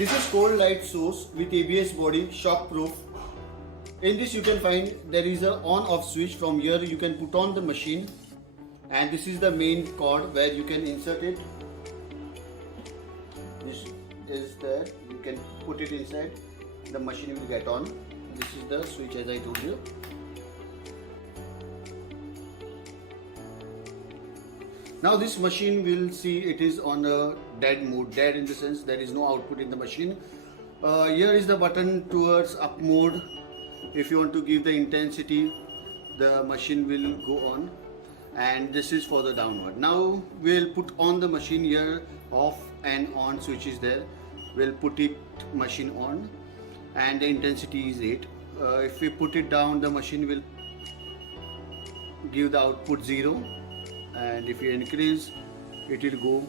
This is cold light source with ABS body, shock proof. In this you can find there is a on off switch. From here you can put on the machine, and this is the main cord where you can insert it. This is there, you can put it inside, the machine will get on. This is the switch as I told you. Now this machine will see it is on a dead mode. Dead in the sense there is no output in the machine. Here is the button towards up mode. If you want to give the intensity, the machine will go on, and this is for the downward. Now we'll put on the machine. Here off and on switch is there. We'll put it machine on, and the intensity is 8. If we put it down, the machine will give the output 0, and if you increase, it will go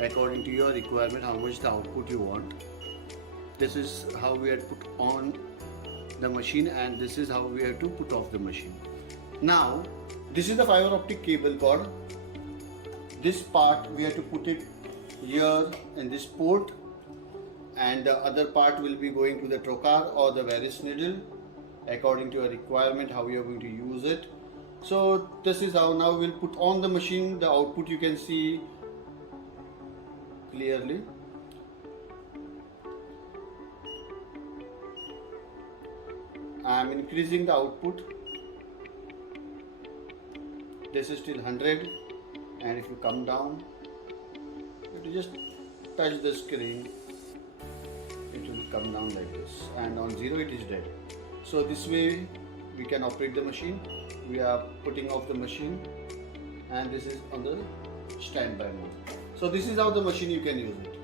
according to your requirement, how much the output you want. This is how we have put on the machine, and this is how we have to put off the machine. Now this is the fiber optic cable cord. This part we have to put it here in this port, and the other part will be going to the trocar or the varus needle according to your requirement, how you are going to use it. So this is how now we'll put on the machine. The output you can see clearly. I am increasing the output. This is still 100, and if you come down, you just touch the screen, it will come down like this, and on 0 it is dead. So this way we can operate the machine. We are putting off the machine, and this is on the standby mode. So this is how the machine you can use it.